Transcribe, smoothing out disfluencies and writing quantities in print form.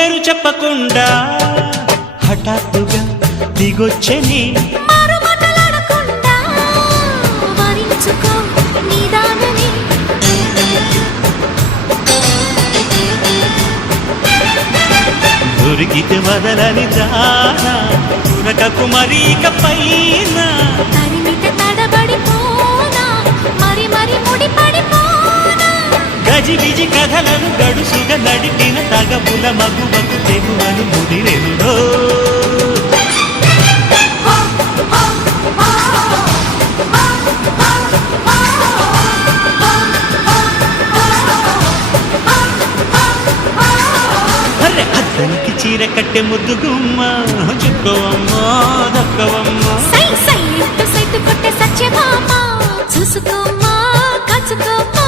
పేరు చెప్పకుండా హఠాత్తుగా దిగొచ్చని దొరికితే వదలని దానా ఉరకకు మరీక పైన గజిబిజి కథలను గడుసుగా నడిపిన తగపుల మగువకు తెగువను ముదిరెనులో అరే అద్దనికి చీర కట్టె ముద్దు గుమ్మ చుక్కవమ్మో దక్కవమ్మో సై సై సైతు కొట్టే సత్యభామ చూసుకోమ్మా కాచుకోమ్మా